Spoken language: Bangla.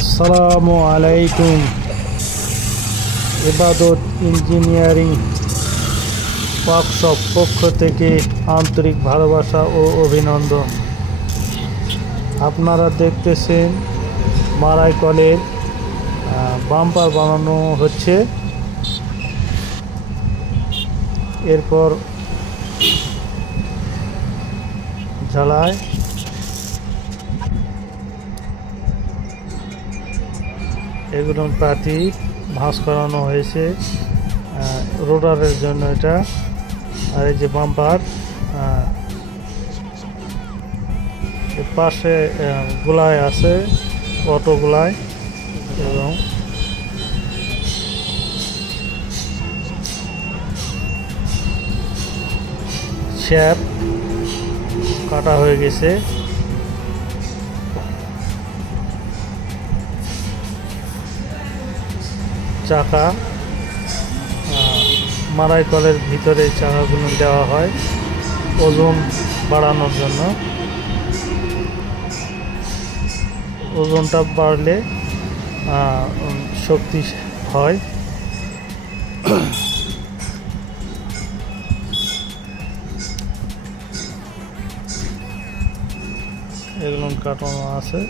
আসসালামু আলাইকুম। ইবাদত ইঞ্জিনিয়ারিং ওয়ার্কশপ পক্ষ থেকে আন্তরিক ভালোবাসা ও অভিনন্দন। আপনারা দেখতেছেন মারাই কলের বাম্পার বানানো হচ্ছে। এরপর ঝালাই এগুলো পাতি ভাঁজ করানো হয়েছে রোডারের জন্য এটা। আর এই যে বাম্পার পাশে গোলায় আছে অটো গোলায়, এবং শ্যাপ কাটা হয়ে গেছে। চাকা মারাই কলের ভিতরে চাকাগুলো দেওয়া হয় ওজন বাড়ানোর জন্য। ওজনটা বাড়লে শক্তি হয়। এগুলো কাটানো আছে।